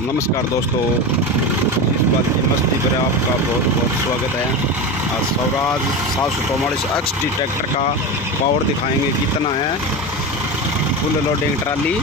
नमस्कार दोस्तों, इस बात की मस्ती पर आपका बहुत बहुत स्वागत है। आज स्वराज 744 XT ट्रैक्टर का पावर दिखाएंगे कितना है। Full loading trolley